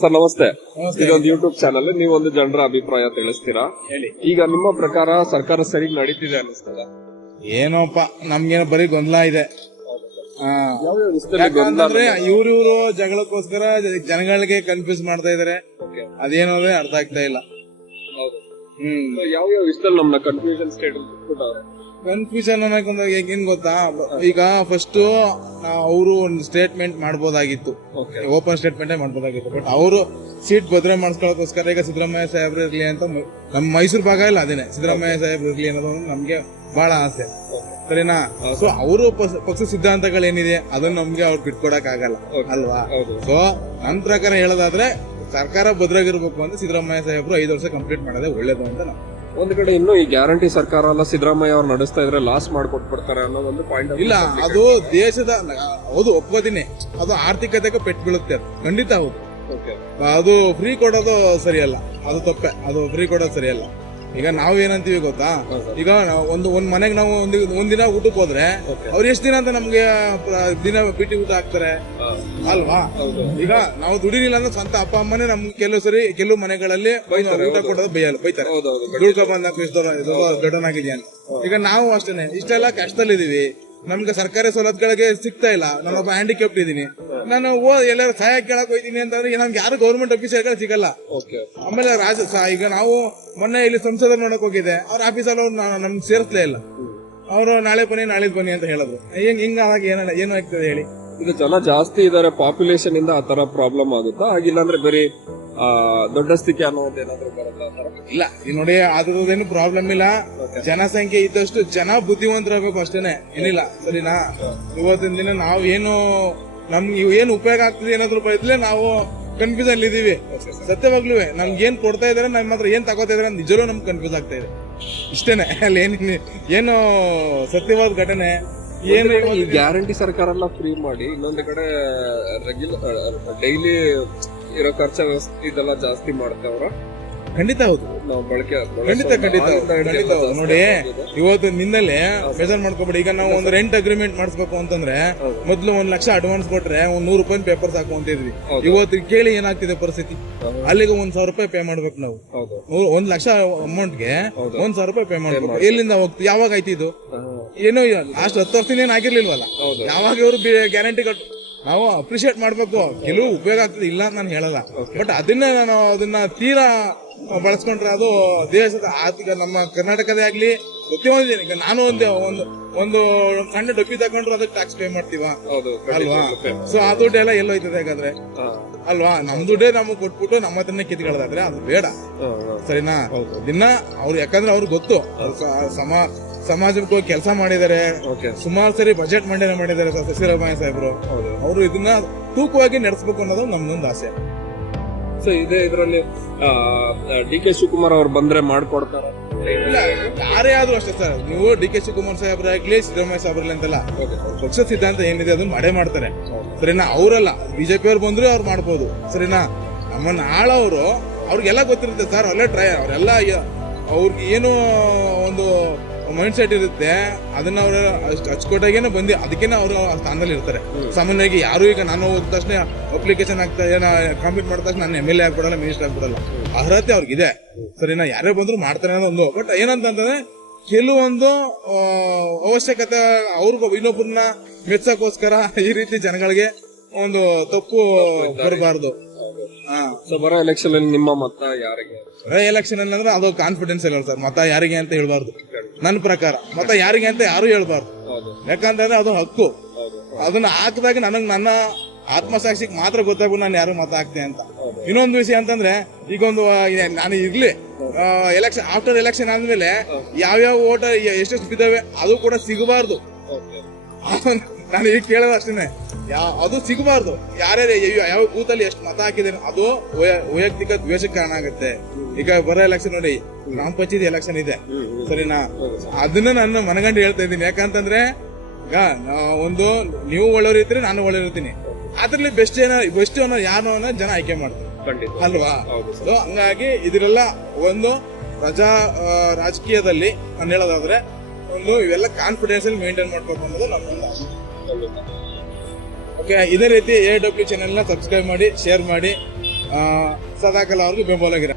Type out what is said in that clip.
Sir ನಮಸ್ತೆ. ಇದೊಂದು YouTube channel, ನೀವೊಂದು ಜನರ ಅಭಿಪ್ರಾಯ ತಿಳಿಸ್ತೀರಾ? ಹೇಳಿ. ಈಗ ನಿಮ್ಮ ಪ್ರಕಾರ ಸರ್ಕಾರ ಸರಿ ನಡೀತಿದೆ ಅನ್ನಿಸ್ತದ? ಏನೋಪ್ಪ, ನಮ್ಗೇನೋ ಬರೀ ಗೊಂದಲ ಇದೆ. ಯಾವ ವಿಷಯದಲ್ಲಿ ಗೊಂದಲ? ಯಾಕಂದ್ರೆ ಇವ್ರು ಜಗಳಕ್ಕೋಸ್ಕರ ಜನಗಳಿಗೆ ಕನ್ಫ್ಯೂಸ್ ಮಾಡ್ತಾ ಇದಾರೆ. ಅದೇನೋದೇ ಅರ್ಥ ಆಗ್ತಾ ಇಲ್ಲ. ಯಾವ ವಿಷಯದಲ್ಲಿ ನಮ್ನ ಕನ್ಫ್ಯೂಷನ್ ಸ್ಟೇಟ್ ಕನ್ಫ್ಯೂಷನ್ ಅನ್ನೋಕೊಂಡ್ ಏನ್ ಗೊತ್ತಾ, ಈಗ ಫಸ್ಟ್ ಅವರು ಒಂದು ಸ್ಟೇಟ್ಮೆಂಟ್ ಮಾಡ್ಬೋದಾಗಿತ್ತು, ಓಪನ್ ಸ್ಟೇಟ್ಮೆಂಟ್ ಮಾಡ್ಬೋದಾಗಿತ್ತು. ಬಟ್ ಅವರು ಸೀಟ್ ಭದ್ರ ಮಾಡಿಸ್ಕೊಳ್ಳೋಕೋಸ್ಕರ ಈಗ ಸಿದ್ದರಾಮಯ್ಯ ಸಾಹೇಬ್ರು ಇರ್ಲಿ ಅಂತ, ನಮ್ಮ ಮೈಸೂರು ಭಾಗ ಇಲ್ಲ ಅದೇನೆ, ಸಿದ್ದರಾಮಯ್ಯ ಸಾಹೇಬ್ರು ಇರ್ಲಿ ಅನ್ನೋದು ನಮ್ಗೆ ಬಹಳ ಆಸೆ. ಸರಿನಾ? ಸೊ ಅವರು ಪಕ್ಷ ಸಿದ್ಧಾಂತಗಳೇನಿದೆ ಅದನ್ನ ನಮ್ಗೆ ಅವ್ರು ಬಿಟ್ಕೊಡಕ್ ಆಗಲ್ಲ ಅಲ್ವಾ? ಸೊ ನನ್ ಪ್ರಕಾರ ಹೇಳೋದಾದ್ರೆ ಸರ್ಕಾರ ಭದ್ರಾಗಿರ್ಬೇಕು ಅಂತ ಸಿದ್ದರಾಮಯ್ಯ ಸಾಹೇಬ್ರು 5 ವರ್ಷ ಕಂಪ್ಲೀಟ್ ಮಾಡೋದೇ ಒಳ್ಳೇದು ಅಂತ ನಾವು. ಒಂದ್ ಕಡೆ ಇನ್ನು ಈ ಗ್ಯಾರಂಟಿ ಸರ್ಕಾರ ಎಲ್ಲ ಸಿದ್ದರಾಮಯ್ಯ ಅವ್ರು ನಡೆಸ್ತಾ ಇದ್ರೆ ಲಾಸ್ ಮಾಡ್ಕೊಟ್ಬಿಡ್ತಾರೆ ಅನ್ನೋದೊಂದು ಪಾಯಿಂಟ್ ಇಲ್ಲ. ಅದು ದೇಶದ, ಹೌದು ಒಪ್ಕೋತೀನಿ, ಅದು ಆರ್ಥಿಕತೆಗೆ ಪೆಟ್ಟು ಬೀಳುತ್ತೆ, ಖಂಡಿತ ಹೌದು. ಅದು ಫ್ರೀ ಕೊಡೋದು ಸರಿಯಲ್ಲ, ಅದು ತಪ್ಪೆ. ಅದು ಫ್ರೀ ಕೊಡೋದು ಸರಿಯಲ್ಲ. ಈಗ ನಾವ್ ಏನಂತೀವಿ ಗೊತ್ತಾ, ಈಗ ಒಂದ್ ಮನೆಗೆ ನಾವು ಒಂದಿನ ಊಟಕ್ಕೆ ಹೋದ್ರೆ ಅವ್ರು ಎಷ್ಟ್ ದಿನ ಅಂತ ನಮ್ಗೆ ದಿನ ಬಿಟ್ಟಿ ಊಟ ಹಾಕ್ತಾರೆ ಅಲ್ವಾ? ಈಗ ನಾವು ದುಡಿಲಿಲ್ಲ ಅಂದ್ರೆ ಸ್ವಂತ ಅಪ್ಪ ಅಮ್ಮನೇ ನಮ್ಗೆ ಕೆಲವು ಮನೆಗಳಲ್ಲಿ ಊಟ ಕೊಡೋದು ಬೈತಾರೆ, ದುಡ್ಕ ಬಂದ ದೊಡ್ಡನಾಗಿದ್ಯಾ ಅಂತ. ಈಗ ನಾವು ಅಷ್ಟೇನೆ ಇಷ್ಟೆಲ್ಲ ಕಷ್ಟದಲ್ಲಿದೀವಿ, ನಮ್ಗೆ ಸರ್ಕಾರಿ ಸವಲತ್ತುಗಳಿಗೆ ಸಿಗ್ತಾ ಇಲ್ಲ, ನಾನೊಬ್ಬ ಹ್ಯಾಂಡಿಕ್ಯಾಪ್ಟ್ ಇದೀನಿ, ನಾನು ಎಲ್ಲಾರು ಸಹಾಯ ಕೇಳಕ್ ಹೋಯ್ತೀನಿ ಅಂತಂದ್ರೆ ನಮ್ಗೆ ಯಾರು ಗೌರ್ಮೆಂಟ್ ಆಫೀಸರ್ಗಳು ಸಿಗಲ್ಲ. ಆಮೇಲೆ ಈಗ ನಾವು ಮೊನ್ನೆ ಇಲ್ಲಿ ಸಂಸದರು ನೋಡಕ್ ಹೋಗಿದ್ದೆ, ಅವ್ರ ಆಫೀಸಲ್ಲಿ ಅವ್ರು ನಮ್ಗೆ ಸೇರಿಸ್ಲೇ ಇಲ್ಲ. ಅವರು ನಾಳೆ ಬನ್ನಿ ಅಂತ ಹೇಳಿದ್ರು. ಹಿಂಗಾದಾಗ ಏನು ಆಗ್ತದೆ ಹೇಳಿ? ಈಗ ಜನ ಜಾಸ್ತಿ ಇದಾರೆ, ಪಾಪ್ಯುಲೇಷನ್ ಇಂದ ಆ ತರ ಪ್ರಾಬ್ಲಮ್ ಆಗುತ್ತಾ? ಆಗಿಲ್ಲ ಅಂದ್ರೆ ಬರೀ ದೊಡ್ಡಸ್ತಿಕೆ ಅನ್ನೋದು ಏನಾದ್ರು ಬರಲ್ಲ? ಇಲ್ಲ, ನೋಡಿ ಅದ್ರದ್ದೇನು ಪ್ರಾಬ್ಲಮ್ ಇಲ್ಲ. ಜನಸಂಖ್ಯೆ ಇದ್ದಷ್ಟು ಜನ ಬುದ್ಧಿವಂತರಾಗಬೇಕು ಅಷ್ಟೇನೆ, ಏನಿಲ್ಲ. ಸರಿನಾ? ಇವತ್ತಿನ ದಿನ ನಾವು ನಮ್ಗೆ ಏನು ಉಪಯೋಗ ಆಗ್ತದೆ ಏನಾದ್ರು ಬೈದ್ಲೆ ನಾವು ಕನ್ಫ್ಯೂಸನ್ ಇದೀವಿ. ಸತ್ಯವಾಗ್ಲೂ ನಮ್ಗೆ ಏನ್ ಕೊಡ್ತಾ ಇದಾರೆ, ನಮ್ಮ ಹತ್ರ ಏನ್ ತಗೋತಾ ಇದಾರೆ ಅಂತ ನಿಜವೂ ನಮ್ಗೆ ಕನ್ಫ್ಯೂಸ್ ಆಗ್ತಾ ಇದೆ. ಇಷ್ಟೇನೆ, ಅಲ್ಲಿ ಏನು ಸತ್ಯವಾದ ಘಟನೆ ಏನು. ಈ ಗ್ಯಾರಂಟಿ ಸರ್ಕಾರ ಎಲ್ಲ ಫ್ರೀ ಮಾಡಿ, ಇನ್ನೊಂದು ಕಡೆ ಡೈಲಿ ಇರೋ ಖರ್ಚ ವ್ಯವಸ್ಥೆ ಇದೆಲ್ಲ ಜಾಸ್ತಿ ಮಾಡ್ತಾವ್ರ? ಖಂಡಿತ ಹೌದು, ನಾವು ಬಳಕೆ ಖಂಡಿತ ನೋಡಿ. ಇವತ್ತು ನಿನ್ನಲ್ಲೇ ಬೇಜಾರ್ ಮಾಡ್ಕೋಬೇಡಿ. ಈಗ ನಾವು ಒಂದು ರೆಂಟ್ ಅಗ್ರಿಮೆಂಟ್ ಮಾಡಿಸ್ಬೇಕು ಅಂತಂದ್ರೆ ಮೊದ್ಲು 1 ಲಕ್ಷ ಅಡ್ವಾನ್ಸ್ ಕೊಟ್ರೆ 100 ರೂಪಾಯಿ ಪೇಪರ್ಸ್ ಹಾಕೊಂತಿದ್ವಿ. ಇವತ್ತು ಕೇಳಿ ಏನಾಗ್ತಿದೆ ಪರಿಸ್ಥಿತಿ, ಅಲ್ಲಿಗೆ 1,000 ರೂಪಾಯಿ ಪೇ ಮಾಡ್ಬೇಕು ನಾವು. 1 ಲಕ್ಷ ಅಮೌಂಟ್ಗೆ 1,000 ರೂಪಾಯಿ ಪೇ ಮಾಡ್ಬೇಕು. ಎಲ್ಲಿಂದ ಹೋಗ್ತೀವಿ? ಯಾವಾಗ ಆಯ್ತು ಇದು? ಏನೋ ಲಾಸ್ಟ್ 10 ವರ್ಷದಿಂದ ಏನ್ ಆಗಿರ್ಲಿಲ್ವಲ್ಲ. ಯಾವಾಗ ಇವರು ಗ್ಯಾರಂಟಿ ಕೊಟ್ಟು ನಾವು ಅಪ್ರಿಶಿಯೇಟ್ ಮಾಡ್ಬೇಕು. ಕೆಲವು ಉಪಯೋಗ ಆಗ್ತದೆ, ಇಲ್ಲ ಅಂತ ನಾನು ಹೇಳಲ್ಲ. ಬಟ್ ಅದನ್ನ ತೀರಾ ಬಳಸ್ಕೊಂಡ್ರೆ ಅದು ದೇಶದ ಆರ್ಥಿಕ, ನಮ್ಮ ಕರ್ನಾಟಕದೇ ಆಗ್ಲಿ ಪ್ರತಿಯೊಂದು. ಈಗ ನಾನು ಒಂದು ಸಣ್ಣ ಡಬ್ಬಿ ತಗೊಂಡ್ರು ಅದಕ್ಕೆ ಟ್ಯಾಕ್ಸ್ ಪೇ ಮಾಡ್ತೀವ ಅಲ್ವಾ? ಸೊ ಆ ದುಡ್ಡು ಎಲ್ಲ ಎಲ್ಲೋಯ್ತದೆ ಹಾಗಾದ್ರೆ ಅಲ್ವಾ? ನಮ್ ದುಡ್ಡೇ ನಮಗ್ ಕೊಟ್ಬಿಟ್ಟು ನಮ್ಮ ಹತ್ರನೇ ಕಿತ್ಕೊಳ್ಳೋದಾದ್ರೆ ಅದು ಬೇಡ. ಸರಿನಾ? ದಿನ ಅವ್ರು, ಯಾಕಂದ್ರೆ ಅವ್ರಿಗೆ ಗೊತ್ತು ಸಮಾಜಕ್ಕೆ ಹೋಗಿ ಕೆಲಸ ಮಾಡಿದ್ದಾರೆ, ಸುಮಾರು ಸರಿ ಬಜೆಟ್ ಮಂಡನೆ ಮಾಡಿದ್ದಾರೆ ಸಿದ್ದರಾಮಯ್ಯ ಸಾಹೇಬ್ರು. ಅವರು ಇದನ್ನ ತೂಕವಾಗಿ ನಡೆಸಬೇಕು ಅನ್ನೋದು ನಮ್ದೊಂದು ಆಸೆ. ಸೊ ಇದರಲ್ಲಿ ಡಿ.ಕೆ. ಶಿವಕುಮಾರ್ ಅವ್ರು ಬಂದ್ರೆ ಮಾಡ್ಕೊಡ್ತಾರ? ಇಲ್ಲ, ಯಾರೇ ಆದ್ರೂ ಅಷ್ಟೇ ಸರ್. ನೀವು ಡಿ.ಕೆ. ಶಿವಕುಮಾರ್ ಸಾಹೇಬ್ರಾಗ್ಲಿ ಸಿದ್ದರಾಮಯ್ಯ ಸಾಹೇಬ್ರಲ್ಲಿ ಅಂತಲ್ಲ, ಪಕ್ಷ ಸಿದ್ಧಾಂತ ಏನಿದೆ ಅದನ್ನ ಮಾಡೇ ಮಾಡ್ತಾರೆ. ಸರಿನಾ? ಅವರಲ್ಲ, ಬಿಜೆಪಿ ಅವ್ರು ಬಂದ್ರೆ ಅವ್ರು ಮಾಡ್ಬೋದು. ಸರಿನಾ? ನಮ್ಮನ್ನ ಆಳವರು ಅವ್ರಿಗೆಲ್ಲ ಗೊತ್ತಿರುತ್ತೆ ಸರ್. ಅವರೆಲ್ಲ ಅವ್ರಿಗೆ ಏನು ಒಂದು ಮೈಂಡ್ ಸೆಟ್ ಇರುತ್ತೆ, ಅದನ್ನ ಅವ್ರ ಅಚ್ಚುಕಟ್ಟಾಗೇನೆ ಬಂದು ಅದಕ್ಕೇನೆ ಅವರು ಸ್ಥಾನದಲ್ಲಿ ಇರ್ತಾರೆ. ಸಾಮಾನ್ಯವಾಗಿ ಯಾರು ಈಗ ನಾನು ಹೋದ ತಕ್ಷಣ ಅಪ್ಲಿಕೇಶನ್ ಆಗ್ತಾ ಕಂಪ್ಲೀಟ್ ಮಾಡಿದ ತಕ್ಷಣ ನಾನು MLA ಆಗ್ಬಿಡಲ್ಲ, ಮಿನಿಸ್ಟರ್ ಆಗ್ಬಿಡಲ್ಲ. ಅರ್ಹತೆ ಅವ್ರಿಗಿದೆ. ಸರಿನಾ? ಯಾರೇ ಬಂದ್ರು ಮಾಡ್ತಾರೆ ಅನ್ನೋದು. ಬಟ್ ಏನಂತಂದ್ರೆ ಕೆಲವೊಂದು ಅವಶ್ಯಕತೆ ಅವ್ರಿಗೂ ಇನ್ನೊಬ್ಬರನ್ನ ಮೆಚ್ಚಕ್ಕೋಸ್ಕರ ಈ ರೀತಿ ಜನಗಳಿಗೆ ಒಂದು ತಪ್ಪು ಬರಬಾರ್ದು. ಸೊ ಬರೋ ಎಲೆಕ್ಷನ್ ಅಲ್ಲಿ ನಿಮ್ಮ ಮತ ಯಾರಿಗೆ? ಎಲೆಕ್ಷನ್ ಅಲ್ಲಿ ಅಂದ್ರೆ ಅದು ಕಾನ್ಫಿಡೆನ್ಸ್ ಇಲ್ಲ ಸರ್. ಮತ ಯಾರಿಗೆ ಅಂತ ಹೇಳ್ಬಾರ್ದು. ನನ್ನ ಪ್ರಕಾರ ಮತ ಯಾರಿಗೆ ಅಂತ ಯಾರು ಹೇಳ್ಬಾರ್ದು. ಯಾಕಂತಂದ್ರೆ ಅದು ಹಕ್ಕು. ಅದನ್ನ ಹಾಕಿದಾಗ ನನ್ನ ಆತ್ಮಸಾಕ್ಷಿಗೆ ಮಾತ್ರ ಗೊತ್ತಾಗ್ಬೋದು ನಾನು ಯಾರು ಮತ ಹಾಕ್ತೆ ಅಂತ. ಇನ್ನೊಂದು ವಿಷಯ ಅಂತಂದ್ರೆ, ಈಗ ನಾನು ಇರ್ಲಿ ಎಲೆಕ್ಷನ್, ಆಫ್ಟರ್ ಎಲೆಕ್ಷನ್ ಆದ್ಮೇಲೆ ಯಾವ್ಯಾವ ಓಟ ಎಷ್ಟೆಷ್ಟು ಬಿದ್ದಾವೆ ಅದು ಕೂಡ ಸಿಗಬಾರ್ದು. ನಾನು ಈಗ ಕೇಳೋದು ಅಷ್ಟೇನೆ, ಅದು ಸಿಗಬಾರ್ದು. ಯಾರ್ಯಾರು ಯಾವ ಬೂತ್ ಅಲ್ಲಿ ಎಷ್ಟು ಮತ ಹಾಕಿದ್ದೇನೆ ಅದು ವೈಯಕ್ತಿಕ ದ್ವೇಷಕ್ಕೆ ಕಾರಣ ಆಗುತ್ತೆ. ಈಗ ಬರೋ ಎಲೆಕ್ಷನ್ ನೋಡಿ, ಗ್ರಾಮ ಪಂಚಾಯತಿ ಎಲೆಕ್ಷನ್ ಇದೆ. ಸರಿನಾ? ಅದನ್ನ ನಾನು ಮನಗಂಡು ಹೇಳ್ತಾ ಇದ್ದೀನಿ. ಯಾಕಂತಂದ್ರೆ ಈಗ ನೀವು ಒಳ್ಳೆಯವ್ರು ಇರ್ತೀರಿ, ನಾನು ಒಳ್ಳೆಯವ್ರಿರ್ತೀನಿ. ಅದ್ರಲ್ಲಿ ಬೆಸ್ಟ್ ಅನ್ನೋ ಯಾರು ಅನ್ನೋ ಜನ ಆಯ್ಕೆ ಮಾಡ್ತಾರೆ ಅಲ್ವಾ? ಹಂಗಾಗಿ ಇದರೆಲ್ಲ ಒಂದು ರಾಜಕೀಯದಲ್ಲಿ ನಾನು ಹೇಳೋದಾದ್ರೆ ಇವೆಲ್ಲ ಕಾನ್ಫಿಡೆನ್ಸ್ ಅಲ್ಲಿ ಮೇಂಟೈನ್ ಮಾಡ್ಬೇಕು ಅನ್ನೋದು ನಮ್ಮೊಂದು ಆಸೆ. ಓಕೆ, ಇದೇ ರೀತಿ AW ಚಾನೆಲ್ ನ ಸಬ್ಸ್ಕ್ರೈಬ್ ಮಾಡಿ, ಶೇರ್ ಮಾಡಿ. ಸದಾಕಾಲ ಅವ್ರಿಗೆ ಬೆಂಬಲಗಿರ